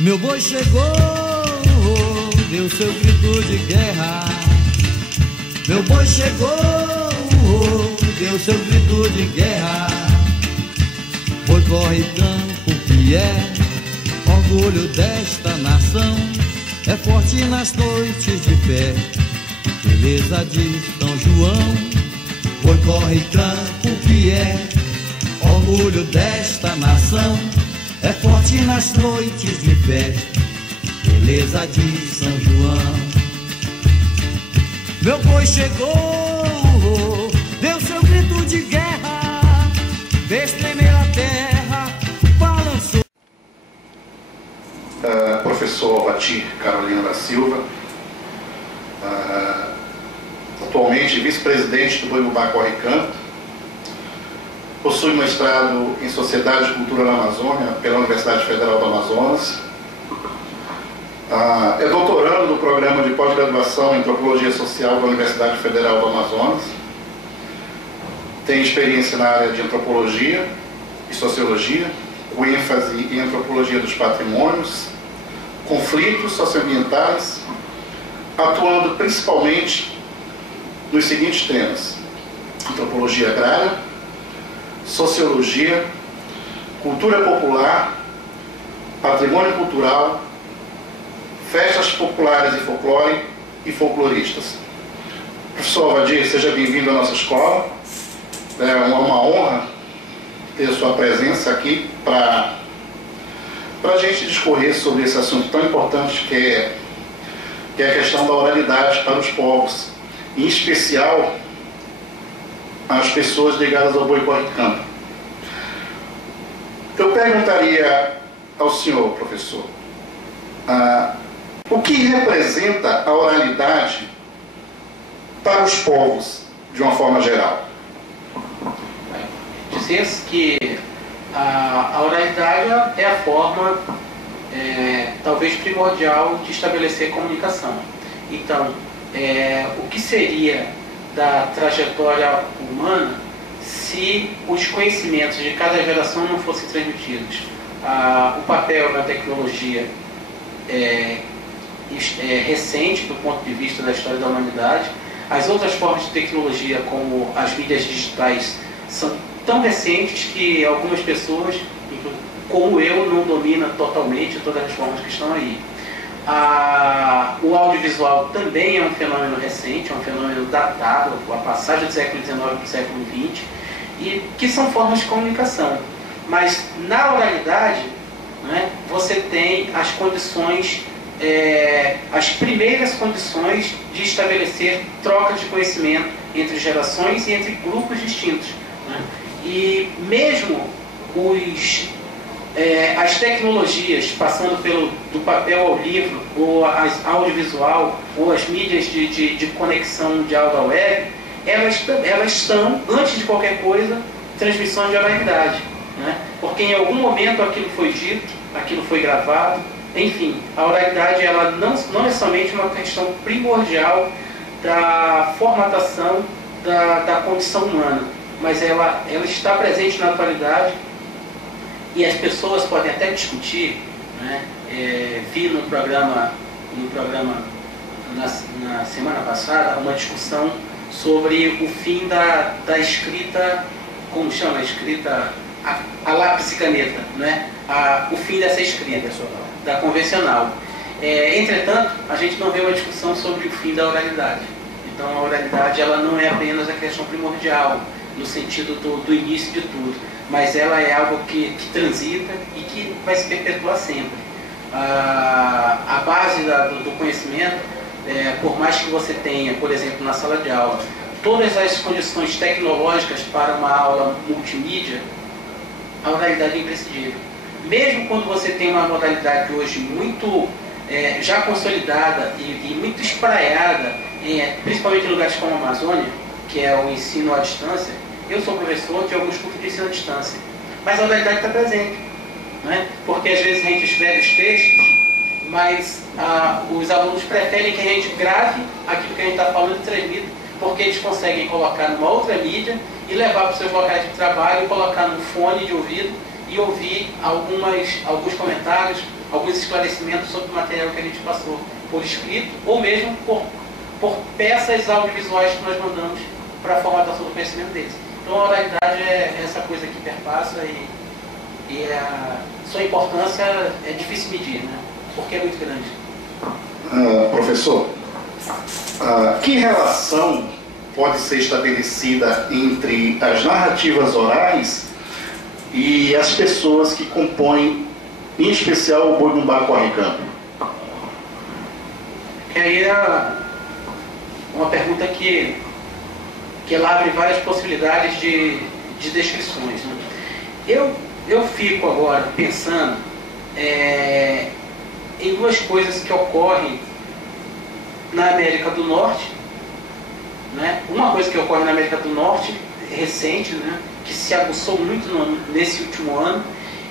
Meu boi chegou, deu seu grito de guerra. Meu boi chegou, deu seu grito de guerra. Boi corre campo que é orgulho desta nação. É forte nas noites de fé, beleza de São João. Boi corre campo que é orgulho desta nação. É forte nas noites de fé, beleza de São João. Meu boi chegou, deu seu grito de guerra, fez tremer a terra, balançou. Professor Vatir Carolina da Silva, atualmente vice-presidente do Boi-Bumbá Corre Campo. Possui mestrado em Sociedade e Cultura na Amazônia pela Universidade Federal do Amazonas. É doutorando do programa de pós-graduação em Antropologia Social da Universidade Federal do Amazonas. Tem experiência na área de Antropologia e Sociologia, com ênfase em Antropologia dos Patrimônios, conflitos socioambientais, atuando principalmente nos seguintes temas: Antropologia Agrária, Sociologia, Cultura Popular, Patrimônio Cultural, Festas Populares e Folclore e Folcloristas. Professor Vadir, seja bem-vindo à nossa escola. É uma honra ter a sua presença aqui para a gente discorrer sobre esse assunto tão importante que é a questão da oralidade para os povos, em especial as pessoas ligadas ao Boi Corre Campo. Eu perguntaria ao senhor, professor, o que representa a oralidade para os povos, de uma forma geral? Dizer-se que a oralidade é a forma, talvez primordial, de estabelecer comunicação. Então, o que seria da trajetória humana se os conhecimentos de cada geração não fossem transmitidos? O papel da tecnologia é recente do ponto de vista da história da humanidade. As outras formas de tecnologia, como as mídias digitais, são tão recentes que algumas pessoas, como eu, não dominam totalmente todas as formas que estão aí. O audiovisual também é um fenômeno recente, é um fenômeno datado, a passagem do século XIX para o século XX, e que são formas de comunicação. Mas na oralidade, né, você tem as condições, as primeiras condições de estabelecer troca de conhecimento entre gerações e entre grupos distintos, né? E mesmo as tecnologias, passando do papel ao livro, ou audiovisual, ou as mídias de conexão mundial da web, elas estão, antes de qualquer coisa, transmissão de oralidade, né? Porque em algum momento aquilo foi dito, aquilo foi gravado, enfim, a oralidade ela não é somente uma questão primordial da formatação da condição humana, mas ela está presente na atualidade. E as pessoas podem até discutir, né? Vi no programa na semana passada uma discussão sobre o fim da escrita, como chama? A escrita a lápis e caneta, né? O fim dessa escrita, da convencional. Entretanto, a gente não vê uma discussão sobre o fim da oralidade. Então a oralidade ela não é apenas a questão primordial, no sentido do início de tudo, mas ela é algo que transita e que vai se perpetuar sempre. A base do conhecimento, por mais que você tenha, por exemplo, na sala de aula, todas as condições tecnológicas para uma aula multimídia, a oralidade é imprescindível. Mesmo quando você tem uma modalidade hoje muito já consolidada e muito espraiada, principalmente em lugares como a Amazônia, que é o ensino à distância. Eu sou professor de alguns cursos de ensino à distância, mas a oralidade está presente, né? Porque às vezes a gente escreve os textos, mas os alunos preferem que a gente grave aquilo que a gente está falando e transmita, porque eles conseguem colocar numa outra mídia e levar para os seus locais de trabalho, colocar no fone de ouvido e ouvir alguns comentários, alguns esclarecimentos sobre o material que a gente passou por escrito, ou mesmo por peças audiovisuais que nós mandamos para a formatação do conhecimento deles. Então a oralidade é essa coisa que perpassa e a sua importância é difícil medir, né? Porque é muito grande. Professor, que relação pode ser estabelecida entre as narrativas orais e as pessoas que compõem, em especial, o Boi Bumbá Corre Campo? Que aí é uma pergunta que ela abre várias possibilidades de descrições, né? Eu fico agora pensando em duas coisas que ocorrem na América do Norte, né? Uma coisa que ocorre na América do Norte, recente, né? Que se aguçou muito nesse último ano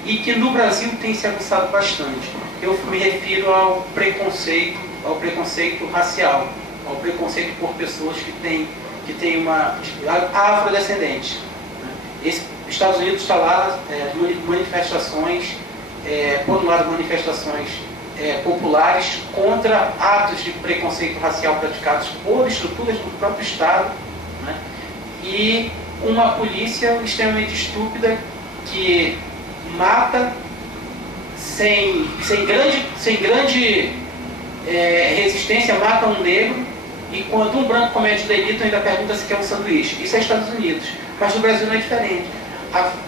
e que no Brasil tem se aguçado bastante. Eu me refiro ao preconceito racial, ao preconceito por pessoas que têm uma afrodescendente. Né? Estados Unidos está lá, manifestações, por um lado manifestações populares contra atos de preconceito racial praticados por estruturas do próprio Estado, né? E uma polícia extremamente estúpida que mata sem grande resistência, mata um negro, e quando um branco comete delito ainda pergunta se quer um sanduíche. Isso é Estados Unidos, mas no Brasil não é diferente.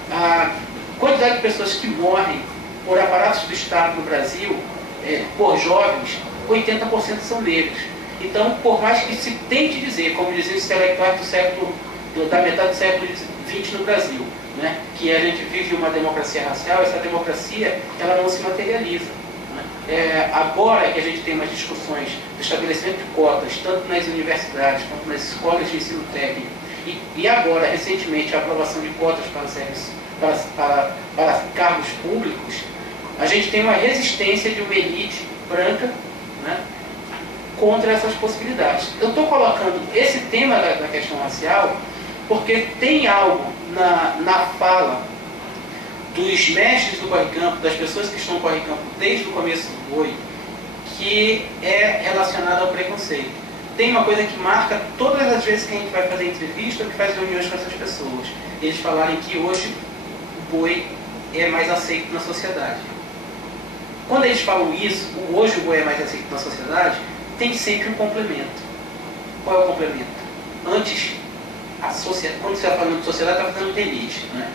A quantidade de pessoas que morrem por aparatos do Estado no Brasil, por jovens, 80% são negros. Então, por mais que se tente dizer, como diziam os intelectuais da metade do século XX no Brasil, né, que a gente vive uma democracia racial, essa democracia ela não se materializa. Né? Agora que a gente tem umas discussões do estabelecimento de cotas, tanto nas universidades quanto nas escolas de ensino técnico, e agora, recentemente, a aprovação de cotas para cargos públicos, a gente tem uma resistência de uma elite branca, né, contra essas possibilidades. Eu estou colocando esse tema da questão racial porque tem algo na fala dos mestres do corre-campo, das pessoas que estão no corre-campo desde o começo do Boi, que é relacionado ao preconceito. Tem uma coisa que marca todas as vezes que a gente vai fazer entrevista ou que faz reuniões com essas pessoas. Eles falarem que hoje o Boi é mais aceito na sociedade. Quando eles falam isso, hoje o Boi é mais aceito na sociedade, tem sempre um complemento. Qual é o complemento? Antes, quando você está falando de sociedade, está falando de elite, né?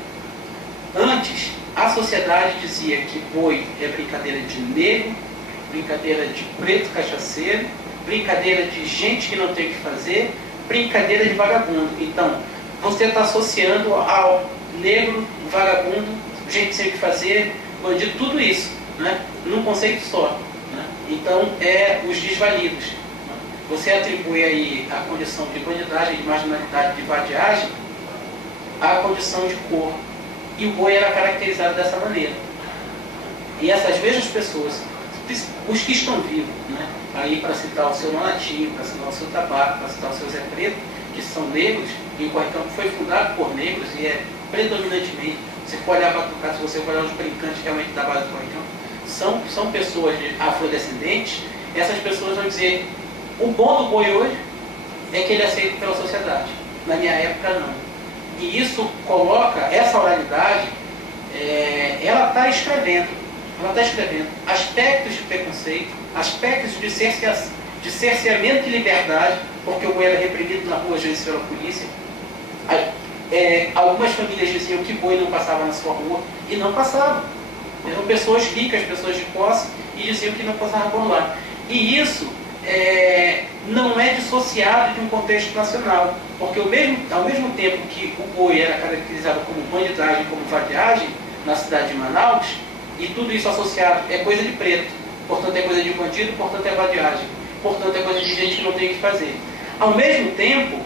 Antes, a sociedade dizia que boi é brincadeira de negro, brincadeira de preto cachaceiro, brincadeira de gente que não tem o que fazer, brincadeira de vagabundo. Então, você está associando ao negro, vagabundo, gente sem o que fazer, bandido, tudo isso, né? Num conceito só. Né? Então, os desvalidos. Né? Você atribui aí a condição de bandidagem, de marginalidade, de vadiagem, à condição de cor. E o boi era caracterizado dessa maneira. E essas mesmas pessoas, os que estão vivos, né? Aí para citar o seu Nonatinho, para citar o seu Tabaco, para citar o seu Zé Preto, que são negros, e o corre-campo foi fundado por negros e é predominantemente, se for olhar batucado, se você for olhar os brincantes realmente da base do corre-campo, são pessoas afrodescendentes. Essas pessoas vão dizer, o bom do boi hoje é que ele é aceito pela sociedade. Na minha época, não. E isso coloca, essa oralidade, ela está escrevendo aspectos de preconceito, aspectos de cerceamento de liberdade, porque o boi era reprimido na rua, às vezes pela polícia. Algumas famílias diziam que boi não passava na sua rua, e não passava. Eram pessoas ricas, pessoas de posse, e diziam que não passava por lá. E isso não é dissociado de um contexto nacional, porque ao mesmo tempo que o boi era caracterizado como bandidagem, como vadiagem na cidade de Manaus, e tudo isso associado é coisa de preto, portanto é coisa de bandido, portanto é vadiagem, portanto é coisa de gente que não tem o que fazer. Ao mesmo tempo,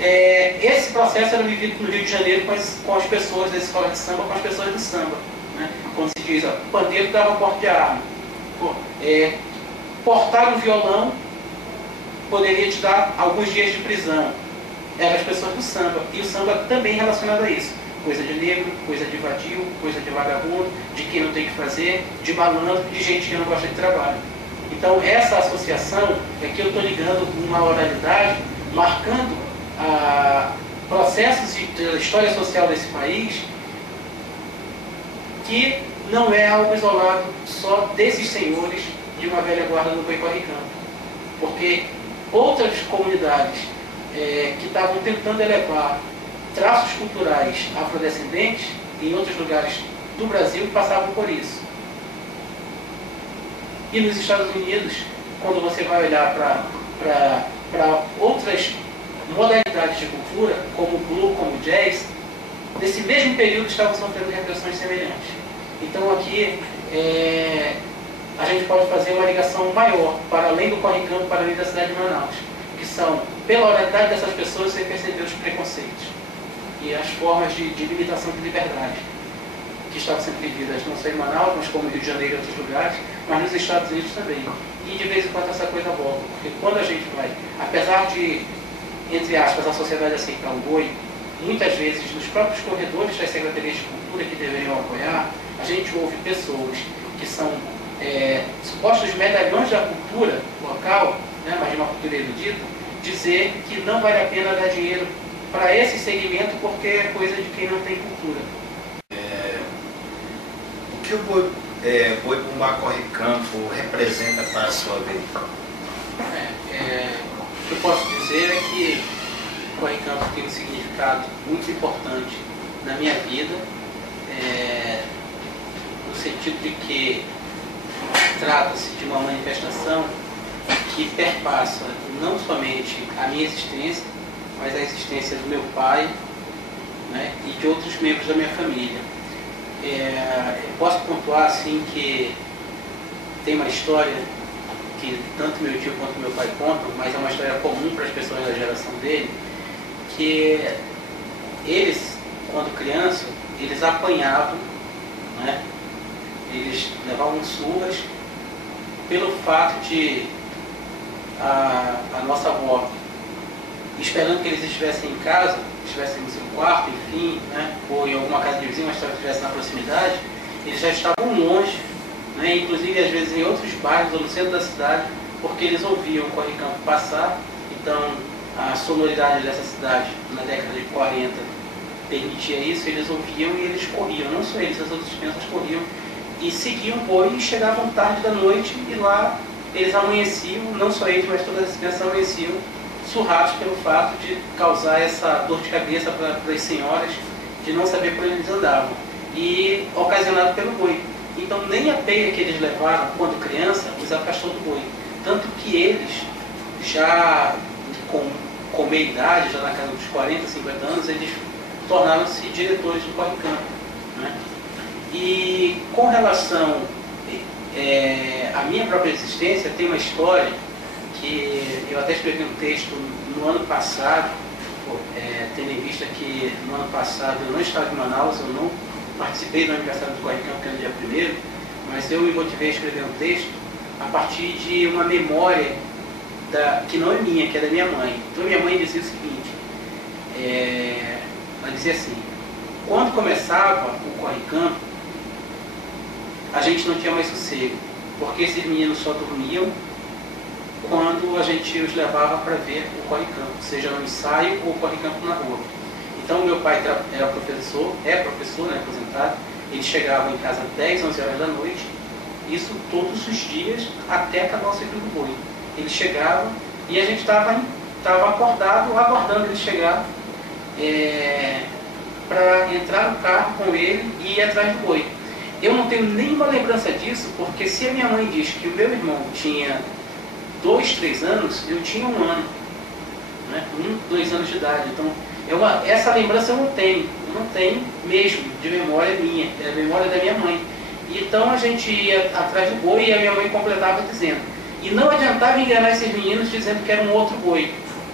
esse processo era vivido no Rio de Janeiro com as pessoas da escola de samba, com as pessoas do samba. Né? Quando se diz, o pandeiro dava porte de arma. Portar um violão poderia te dar alguns dias de prisão. Eram as pessoas do samba. E o samba também relacionado a isso. coisa de negro, coisa de vadio, coisa de vagabundo, de quem não tem que fazer, de malandro, de gente que não gosta de trabalho. Então essa associação é que eu estou ligando uma oralidade, marcando processos da história social desse país, que não é algo isolado só desses senhores de uma velha guarda no Boi-Corre-Campo. Porque outras comunidades que estavam tentando elevar traços culturais afrodescendentes em outros lugares do Brasil passavam por isso. E nos Estados Unidos, quando você vai olhar para outras modalidades de cultura, como o blues, como o jazz, nesse mesmo período estavam sofrendo repressões semelhantes. Então aqui a gente pode fazer uma ligação maior, para além do Corre-Campo, para além da cidade de Manaus, que são, pela oralidade dessas pessoas, você perceber os preconceitos e as formas de limitação de liberdade que estavam sendo vividas, não só em Manaus, mas como no Rio de Janeiro e outros lugares, mas nos Estados Unidos também. E de vez em quando essa coisa volta, porque quando a gente vai, apesar de, entre aspas, a sociedade aceitar o boi, muitas vezes nos próprios corredores das secretarias de cultura que deveriam apoiar, a gente ouve pessoas que são supostos medalhões da cultura local, né, mas de uma cultura erudita, dizer que não vale a pena dar dinheiro para esse segmento porque é coisa de quem não tem cultura. O que o Boi-Bumbá Corre-Campo representa para a sua vida? O que eu posso dizer é que o Corre-Campo tem um significado muito importante na minha vida, no sentido de que trata-se de uma manifestação que perpassa não somente a minha existência, mas a existência do meu pai, né, e de outros membros da minha família. Eu posso pontuar assim que tem uma história que tanto meu tio quanto meu pai contam, mas é uma história comum para as pessoas da geração dele, que eles, quando criança, eles apanhavam, né, eles levavam surras pelo fato de a nossa avó, esperando que eles estivessem em casa, estivessem no seu quarto, enfim, né, ou em alguma casa de vizinho, mas estivessem na proximidade, eles já estavam longe, né, inclusive às vezes em outros bairros ou no centro da cidade, porque eles ouviam o Corre-Campo passar. Então a sonoridade dessa cidade na década de 40 permitia isso, eles ouviam e eles corriam, não só eles, as outras crianças corriam e seguiam o boi e chegavam tarde da noite e lá eles amanheciam, não só eles, mas todas as crianças amanheciam surrados pelo fato de causar essa dor de cabeça para as senhoras, de não saber por onde eles andavam, e ocasionado pelo boi. Então nem a peia que eles levaram quando criança os afastou do boi. Tanto que eles, já com meia idade, já na casa dos 40, 50 anos, eles tornaram-se diretores do Corre-Campo, né? E com relação à minha própria existência, tem uma história que eu até escrevi um texto no ano passado, tendo em vista que no ano passado eu não estava em Manaus, eu não participei do aniversário do Corre-Campo, que é no dia 1º, mas eu me motivei a escrever um texto a partir de uma memória que não é minha, que é da minha mãe. Então minha mãe dizia o seguinte, ela dizia assim: quando começava o Corre-Campo, a gente não tinha mais sossego, porque esses meninos só dormiam quando a gente os levava para ver o Corre-Campo, seja no ensaio ou o Corre-Campo na rua. Então meu pai era professor, né, aposentado, ele chegava em casa às 10, 11 horas da noite, isso todos os dias até acabar o ciclo do boi. Ele chegava e a gente estava acordado, aguardando ele chegar para entrar no carro com ele e ir atrás do boi. Eu não tenho nenhuma lembrança disso, porque se a minha mãe diz que o meu irmão tinha 2, 3 anos, eu tinha 1 ano, né? 1, 2 anos de idade. Então, essa lembrança eu não tenho mesmo, de memória minha, é a memória da minha mãe. Então a gente ia atrás do boi e a minha mãe completava dizendo. E não adiantava enganar esses meninos dizendo que era um outro boi.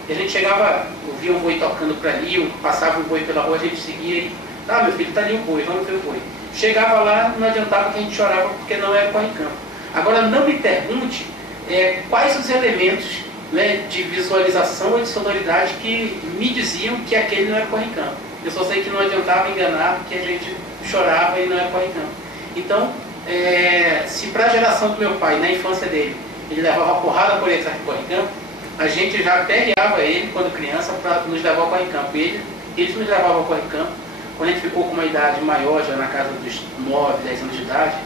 E a gente chegava, ouvia um boi tocando para ali, passava um boi pela rua, a gente seguia e, meu filho, está ali o boi, vamos ver o boi. Chegava lá, não adiantava que a gente chorava porque não era Corre-Campo. Agora não me pergunte quais os elementos, né, de visualização ou de sonoridade que me diziam que aquele não era Corre-Campo. Eu só sei que não adiantava enganar, porque a gente chorava e não era corre-campo. Então, se para a geração do meu pai, na infância dele, ele levava porrada por esse corre-campo, a gente já aperreava ele, quando criança, para nos levar ao corre-campo. Eles nos levavam ao corre-campo. Quando a gente ficou com uma idade maior, já na casa dos 9, 10 anos de idade,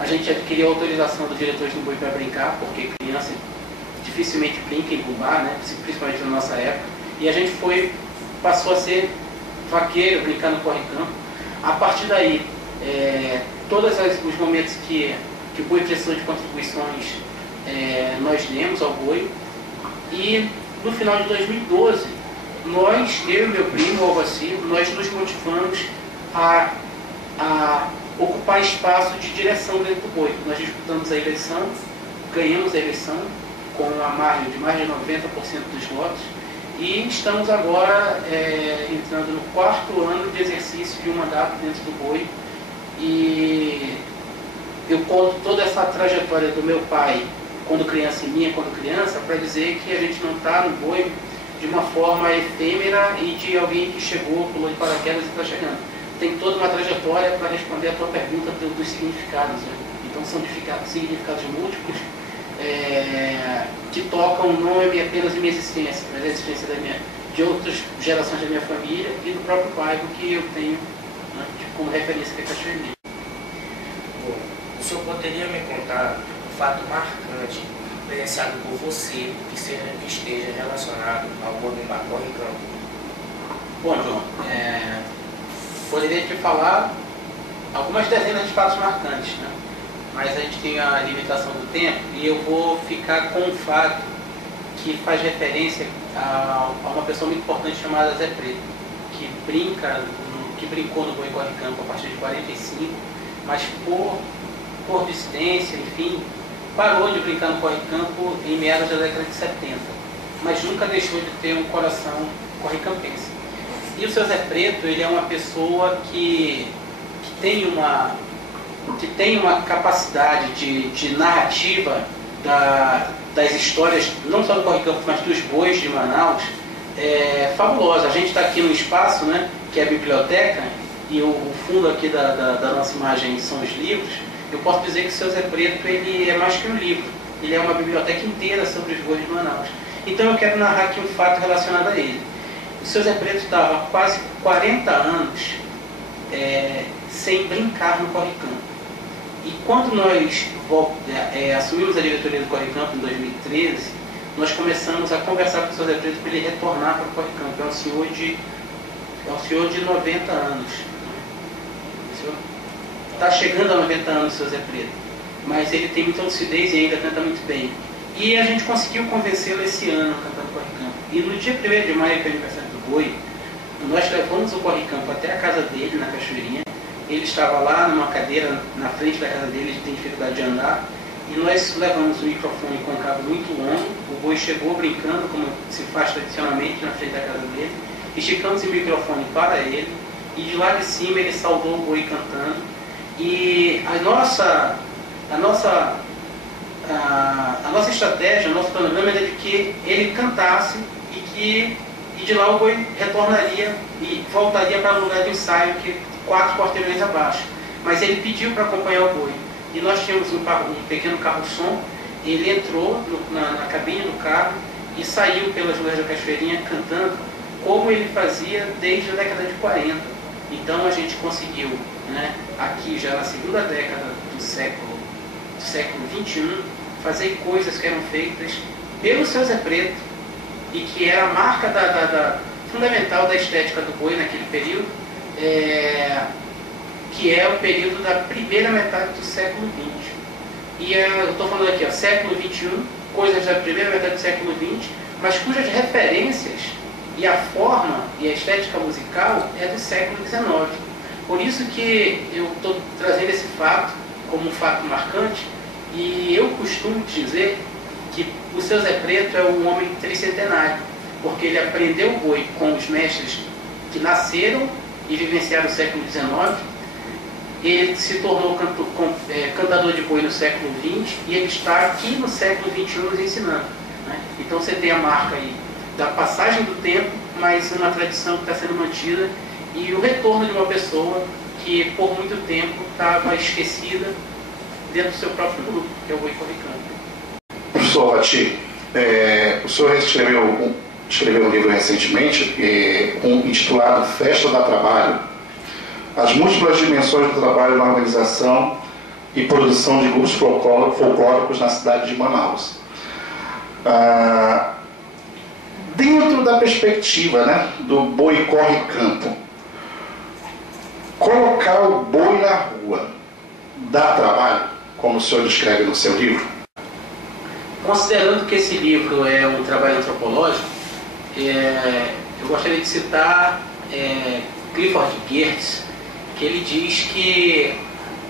a gente adquiriu a autorização dos diretores do boi para brincar, porque criança dificilmente brinca em Bumbá, né? Principalmente na nossa época. E a gente passou a ser vaqueiro, brincando no corre-campo. A partir daí, todos os momentos que o boi precisou de contribuições, nós demos ao boi. E no final de 2012, eu e meu primo, o Alvacir, nós nos motivamos a ocupar espaço de direção dentro do boi. Nós disputamos a eleição, ganhamos a eleição com a margem de mais de 90% dos votos e estamos agora entrando no 4º ano de exercício de um mandato dentro do boi. E eu conto toda essa trajetória do meu pai quando criança e minha quando criança para dizer que a gente não está no boi de uma forma efêmera e de alguém que chegou, pulou de paraquedas e está chegando. Tem toda uma trajetória para responder a tua pergunta dos significados. Né? Então são significados múltiplos que tocam não apenas a minha existência, mas a existência de outras gerações da minha família e do próprio bairro que eu tenho, né, como referência que é Cachoeirinha. Bom, o senhor poderia me contar um fato marcante vivenciado por você que esteja relacionado ao Corre-Campo? Bom, João, poderia te falar algumas dezenas de fatos marcantes, né? Mas a gente tem a limitação do tempo e eu vou ficar com um fato que faz referência a uma pessoa muito importante chamada Zé Preto, que brincou no boi corre-campo a partir de 45, mas por dissidência, enfim, parou de brincar no corre-campo em meados da década de 70, mas nunca deixou de ter um coração corre-campense. E o seu Zé Preto, ele é uma pessoa que tem uma capacidade de narrativa das histórias, não só do corre-campo, mas dos bois de Manaus, fabulosa. A gente está aqui no espaço, né, que é a biblioteca, e o fundo aqui da nossa imagem são os livros. Eu posso dizer que o seu Zé Preto, ele é mais que um livro, ele é uma biblioteca inteira sobre os bois de Manaus. Então eu quero narrar aqui um fato relacionado a ele. O seu Zé Preto estava há quase 40 anos sem brincar no corre-campo. E quando nós assumimos a diretoria do corre-campo em 2013, nós começamos a conversar com o seu Zé Preto para ele retornar para o corre-campo. É um senhor de 90 anos. Está chegando a 90 anos o seu Zé Preto, mas ele tem muita lucidez e ainda canta muito bem. E a gente conseguiu convencê-lo esse ano cantando corre-campo. E no dia 1º de maio, que é o aniversário do boi, nós levamos o corre-campo até a casa dele, na Cachoeirinha. Ele estava lá numa cadeira na frente da casa dele, ele tem dificuldade de andar, e nós levamos o microfone com um cabo muito longo. O boi chegou brincando, como se faz tradicionalmente na frente da casa dele, esticamos o microfone para ele, e de lá de cima ele saudou o boi cantando. E a nossa estratégia, o nosso planejamento era de que ele cantasse e de lá o boi retornaria e voltaria para o lugar de ensaio, que 4 quarteirões abaixo. Mas ele pediu para acompanhar o boi. E nós tínhamos um pequeno carro-som, ele entrou na cabine do carro e saiu pelas ruas da Cachoeirinha cantando como ele fazia desde a década de 40. Então a gente conseguiu, né, aqui já na segunda década do século XXI, fazer coisas que eram feitas pelo seu Zé Preto e que era a marca fundamental da estética do boi naquele período, que é o período da primeira metade do século XX. E eu estou falando aqui, século XXI, coisas da primeira metade do século XX, mas cujas referências e a forma e a estética musical é do século XIX. Por isso que eu estou trazendo esse fato como um fato marcante, e eu costumo dizer que o seu Zé Preto é um homem tricentenário, porque ele aprendeu o boi com os mestres que nasceram e vivenciaram o século XIX, ele se tornou cantador de boi no século XX e ele está aqui no século XXI nos ensinando, né? Então você tem a marca aí da passagem do tempo, mas uma tradição que está sendo mantida e o retorno de uma pessoa que por muito tempo estava esquecida dentro do seu próprio grupo, que é o Boi Corre Campo. Professor Vati, o senhor escreveu um livro recentemente intitulado Festa da Trabalho, as múltiplas dimensões do trabalho na organização e produção de grupos folclóricos na cidade de Manaus. Dentro da perspectiva, né, do Boi Corre Campo, colocar o boi na rua dá trabalho, como o senhor descreve no seu livro? Considerando que esse livro é um trabalho antropológico, eu gostaria de citar Clifford Geertz, que ele diz que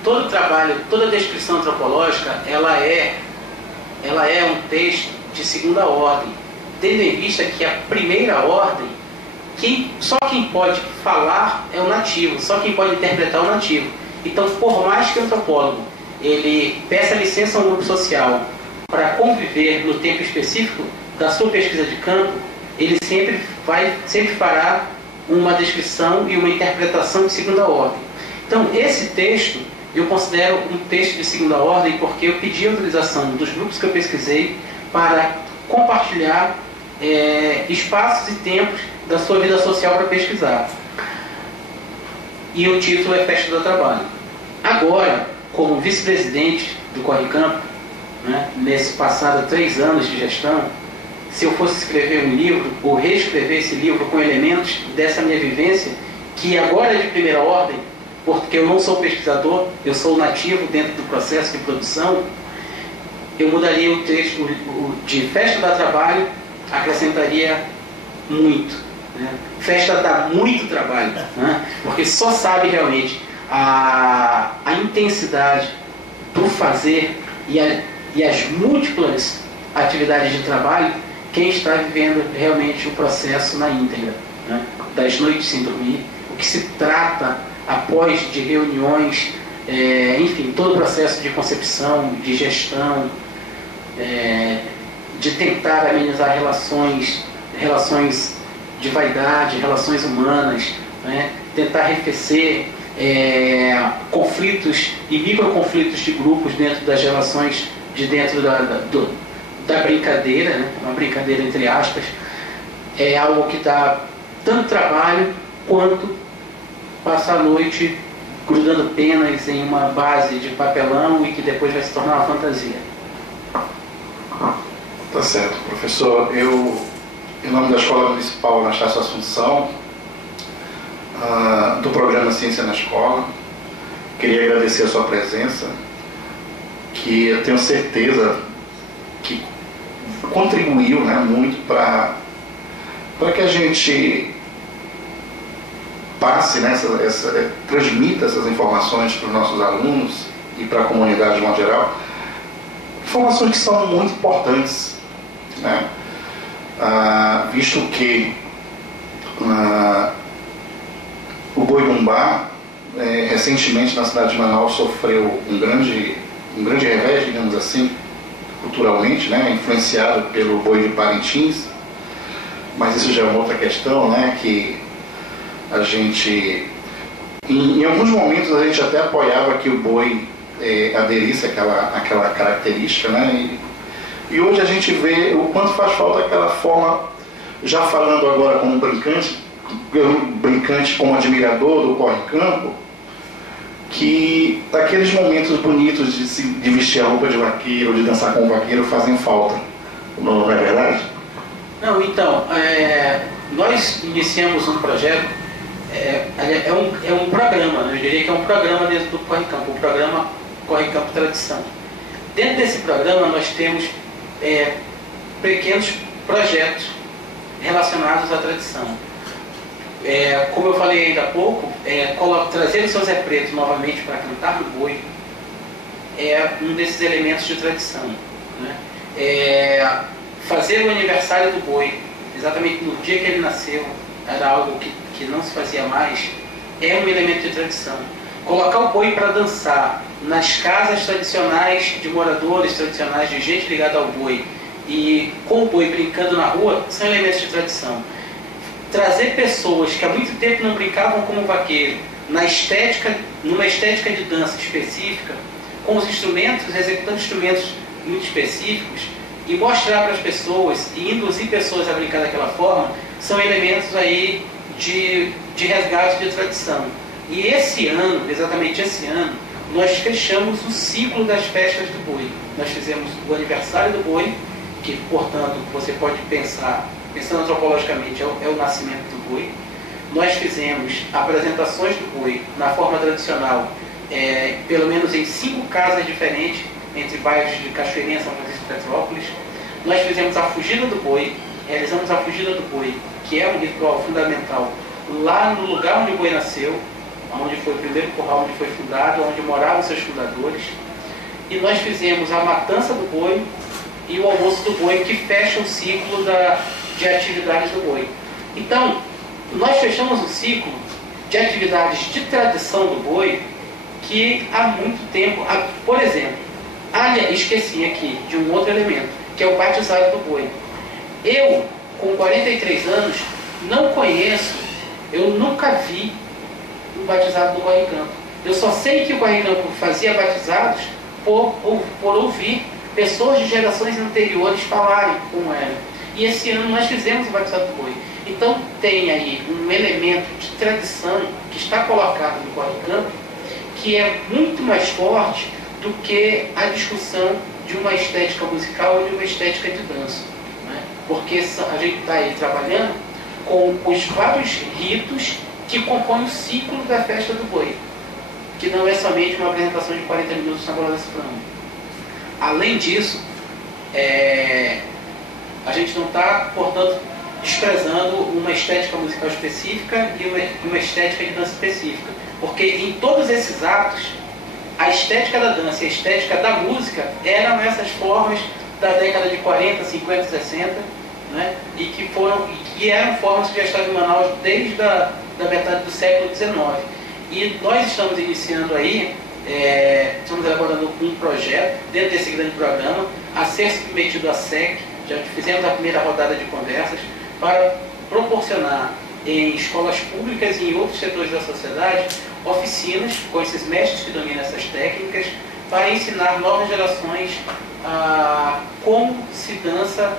todo trabalho, toda descrição antropológica, ela é um texto de segunda ordem, tendo em vista que a primeira ordem, só quem pode falar é o nativo, só quem pode interpretar é o nativo. Então, por mais que o antropólogo ele peça licença a um grupo social para conviver no tempo específico da sua pesquisa de campo, ele sempre fará uma descrição e uma interpretação de segunda ordem. Então, esse texto eu considero um texto de segunda ordem porque eu pedi autorização dos grupos que eu pesquisei para compartilhar espaços e tempos da sua vida social para pesquisar. E o título é Festa do Trabalho. Agora, como vice-presidente do Corre Campo, né, nesse passado 3 anos de gestão, se eu fosse escrever um livro, ou reescrever esse livro com elementos dessa minha vivência, que agora é de primeira ordem, porque eu não sou pesquisador, eu sou nativo dentro do processo de produção, eu mudaria o texto de Festa do Trabalho, acrescentaria muito. Né? Festa dá muito trabalho, né? Porque só sabe realmente a intensidade do fazer e as múltiplas atividades de trabalho quem está vivendo realmente o processo na íntegra, né? Das noites sem dormir, o que se trata após de reuniões, enfim, todo o processo de concepção, de gestão, de tentar amenizar relações de vaidade, relações humanas, né? Tentar arrefecer conflitos e microconflitos de grupos dentro das relações de dentro da brincadeira, né? Uma brincadeira entre aspas, é algo que dá tanto trabalho quanto passar a noite grudando penas em uma base de papelão e que depois vai se tornar uma fantasia. Tá certo, professor. Eu, em nome da Escola Municipal Anastácio Assunção, do programa Ciência na Escola, queria agradecer a sua presença, que eu tenho certeza que contribuiu, né, muito para que a gente passe, né, transmita essas informações para os nossos alunos e para a comunidade de modo geral, informações que são muito importantes, né? Visto que o Boi-Bumbá, recentemente na cidade de Manaus, sofreu um grande revés, digamos assim, culturalmente, né, influenciado pelo Boi de Parintins, mas isso já é uma outra questão, né, que a gente, em alguns momentos a gente até apoiava que o boi aderisse àquela característica, né, e hoje a gente vê o quanto faz falta aquela forma, já falando agora como brincante como admirador do Corre Campo, que aqueles momentos bonitos de vestir a roupa de vaqueiro, de dançar com o vaqueiro, fazem falta. Não é verdade? Não, então, nós iniciamos um projeto, é um programa, né? Eu diria que é um programa dentro do Corre Campo, o programa Corre Campo Tradição. Dentro desse programa nós temos pequenos projetos relacionados à tradição. Como eu falei ainda há pouco, trazer o seu Zé Preto novamente para cantar no boi é um desses elementos de tradição, né? Fazer o aniversário do boi, exatamente no dia que ele nasceu, era algo que não se fazia mais, é um elemento de tradição. Colocar o boi para dançar nas casas tradicionais de moradores tradicionais, de gente ligada ao boi, e com o boi brincando na rua, são elementos de tradição. trazer pessoas que há muito tempo não brincavam como vaqueiro, numa estética de dança específica, com os instrumentos, executando instrumentos muito específicos, e mostrar para as pessoas e induzir pessoas a brincar daquela forma, são elementos aí de resgate de tradição. E esse ano, exatamente esse ano, nós fechamos o ciclo das festas do boi. Nós fizemos o aniversário do boi, que, portanto, você pode pensar, pensando antropologicamente, é o nascimento do boi. Nós fizemos apresentações do boi na forma tradicional, pelo menos em 5 casas diferentes, entre bairros de Cachoeirinha, São Francisco e Petrópolis. Nós fizemos a fugida do boi, realizamos a fugida do boi, que é um ritual fundamental, lá no lugar onde o boi nasceu, onde foi o primeiro curral, onde foi fundado, onde moravam seus fundadores. E nós fizemos a matança do boi e o almoço do boi, que fecha o ciclo de atividades do boi. Então, nós fechamos um ciclo de atividades de tradição do boi que há muito tempo, por exemplo, esqueci aqui de um outro elemento, que é o batizado do boi. Eu, com 43 anos, não conheço, eu nunca vi um batizado do Corre Campo. Eu só sei que o Corre Campo fazia batizados por ouvir pessoas de gerações anteriores falarem como era. E esse ano nós fizemos o batizado do boi. Então tem aí um elemento de tradição que está colocado no Corre Campo, que é muito mais forte do que a discussão de uma estética musical ou de uma estética de dança, né? Porque a gente está aí trabalhando com os vários ritos que compõem o ciclo da festa do boi, que não é somente uma apresentação de 40 minutos na bola da cifrão. Além disso, a gente não está, portanto, desprezando uma estética musical específica e uma estética de dança específica, porque em todos esses atos, a estética da dança e a estética da música eram essas formas da década de 40, 50, 60, né? e que eram formas que já estavam em Manaus desde a metade do século XIX. E nós estamos iniciando aí, estamos elaborando um projeto dentro desse grande programa, a ser submetido à SEC. Já fizemos a primeira rodada de conversas para proporcionar em escolas públicas e em outros setores da sociedade oficinas com esses mestres que dominam essas técnicas, para ensinar novas gerações como se dança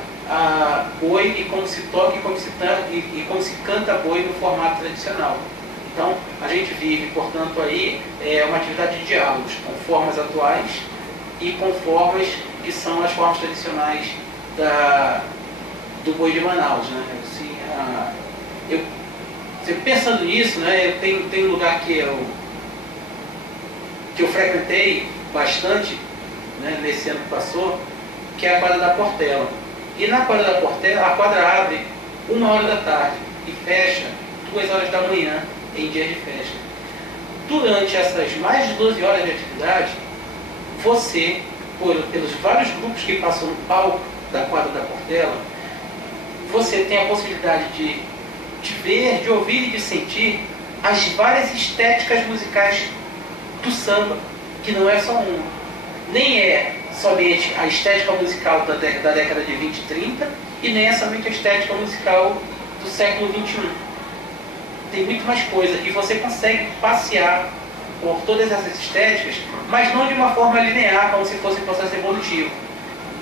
boi e como se toca e como se canta boi no formato tradicional. Então, a gente vive, portanto, aí uma atividade de diálogos com formas atuais e com formas que são as formas tradicionais do boi de Manaus, né? Assim, pensando nisso, né, eu tenho um lugar que eu frequentei bastante, né, nesse ano que passou, que é a quadra da Portela. E na quadra da Portela, a quadra abre 1h da tarde e fecha 2h da manhã em dia de festa. Durante essas mais de 12 horas de atividade, você, pelos vários grupos que passam no palco da quadra da Portela, você tem a possibilidade de ver, de ouvir e de sentir as várias estéticas musicais do samba, que não é só uma. Nem é somente a estética musical da década de 20 e 30, e nem é somente a estética musical do século 21. Tem muito mais coisa, e você consegue passear por todas essas estéticas, mas não de uma forma linear, como se fosse um processo evolutivo.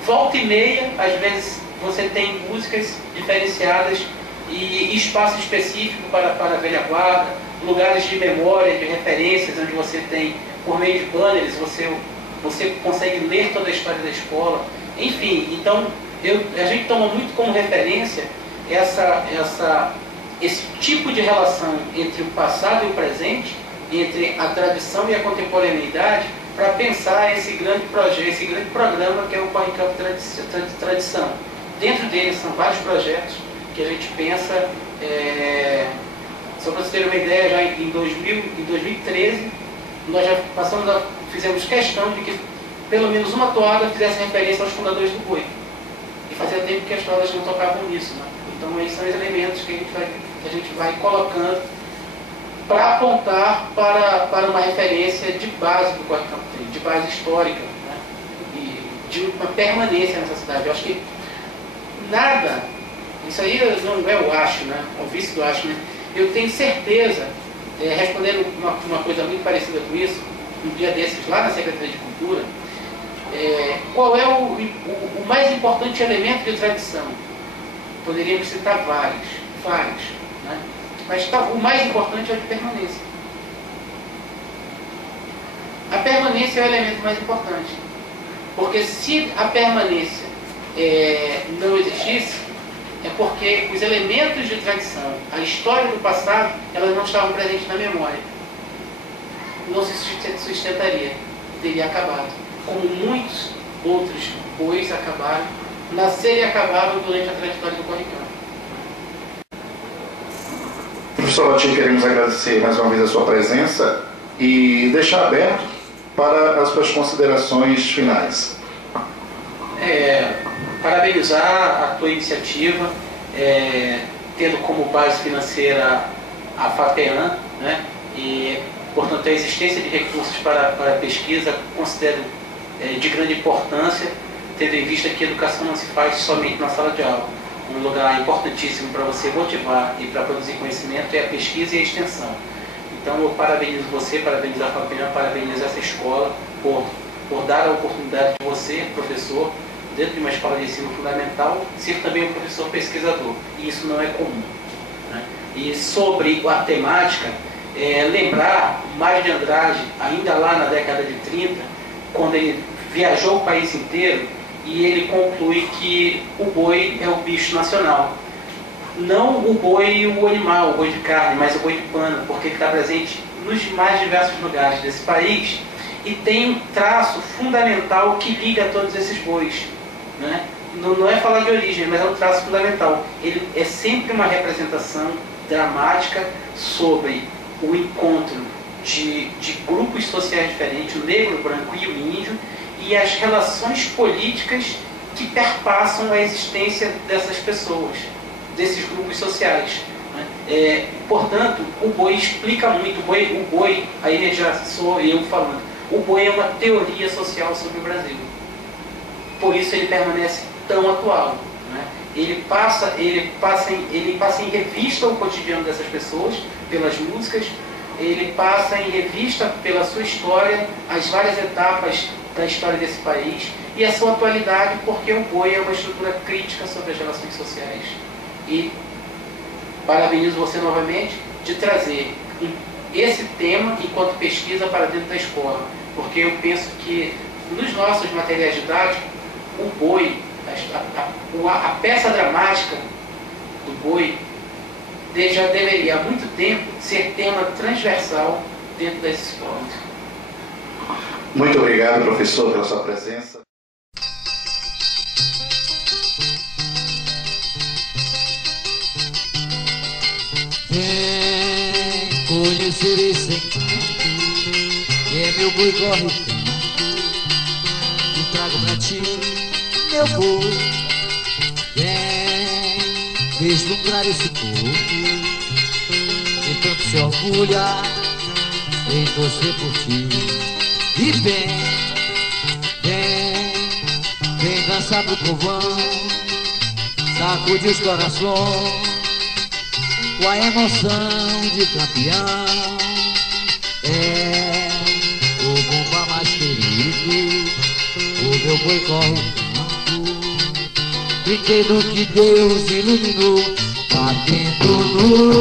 Volta e meia, às vezes, você tem músicas diferenciadas e espaço específico para a velha guarda, lugares de memória, de referências, onde você tem, por meio de banners, você consegue ler toda a história da escola. Enfim, então, a gente toma muito como referência esse tipo de relação entre o passado e o presente, entre a tradição e a contemporaneidade, para pensar esse grande projeto, esse grande programa que é o Corre Campo Tradição. Dentro dele são vários projetos que a gente pensa, só para vocês terem uma ideia, já em 2013, nós já fizemos questão de que pelo menos uma toada fizesse referência aos fundadores do boi. E fazia tempo que as toadas não tocavam nisso, né? Então esses são os elementos que a gente vai colocando para apontar para uma referência de base do Corre Campo, de base histórica, né? E de uma permanência nessa cidade. Eu acho que nada Isso aí não é o acho, né? É o vício do acho, né? Eu tenho certeza, respondendo uma coisa muito parecida com isso, um dia desses lá na Secretaria de Cultura, qual é o mais importante elemento de tradição? Poderíamos citar vários, né? Mas o mais importante é o de permanência. A permanência é o elemento mais importante. Porque se a permanência não existisse, é porque os elementos de tradição, a história do passado, elas não estavam presentes na memória. Não se sustentaria, teria acabado. Como muitos outros bois acabaram, nasceram e acabaram durante a trajetória do Corricão. Professor Latim, queremos agradecer mais uma vez a sua presença e deixar aberto para as suas considerações finais. Parabenizar a tua iniciativa, tendo como base financeira a FAPEAN, né? E, portanto, a existência de recursos para a pesquisa considero de grande importância, tendo em vista que a educação não se faz somente na sala de aula. Um lugar importantíssimo para você motivar e para produzir conhecimento é a pesquisa e a extensão. Então, eu parabenizo você, parabenizo a FAPEAN, parabenizo essa escola por dar a oportunidade de você, professor, dentro de uma escola de ensino fundamental, ser também um professor pesquisador. E isso não é comum, né? E sobre a temática, lembrar Mário de Andrade, ainda lá na década de 30, quando ele viajou o país inteiro, e ele conclui que o boi é o bicho nacional. Não o boi, o animal, o boi de carne, mas o boi de pano, porque ele está presente nos mais diversos lugares desse país e tem um traço fundamental que liga todos esses bois, né? Não é falar de origem, mas é um traço fundamental. Ele é sempre uma representação dramática sobre o encontro de grupos sociais diferentes, o negro, o branco e o índio, e as relações políticas que perpassam a existência dessas pessoas, desses grupos sociais, né? Portanto, o boi explica muito. O boi, aí já sou eu falando, o boi é uma teoria social sobre o Brasil. Por isso ele permanece tão atual, né? Ele passa em revista o cotidiano dessas pessoas, pelas músicas, ele passa em revista pela sua história, as várias etapas da história desse país e a sua atualidade, porque o boi é uma estrutura crítica sobre as relações sociais. E parabenizo você novamente de trazer esse tema enquanto pesquisa para dentro da escola, porque eu penso que nos nossos materiais didáticos, o boi, a peça dramática do boi já deveria há muito tempo ser tema transversal dentro das escolas. Muito obrigado, professor, pela sua presença. Vem conhecer esse encanto, que é meu boi corre, e trago pra ti, meu boi. Vem vislumbrar esse corpo, que tanto se orgulha em torcer por ti. E vem dançar pro povão, sacude os corações com a emoção de campeão. É o bomba mais querido, o meu boi corre o campo, brinquedo que Deus iluminou, batendo no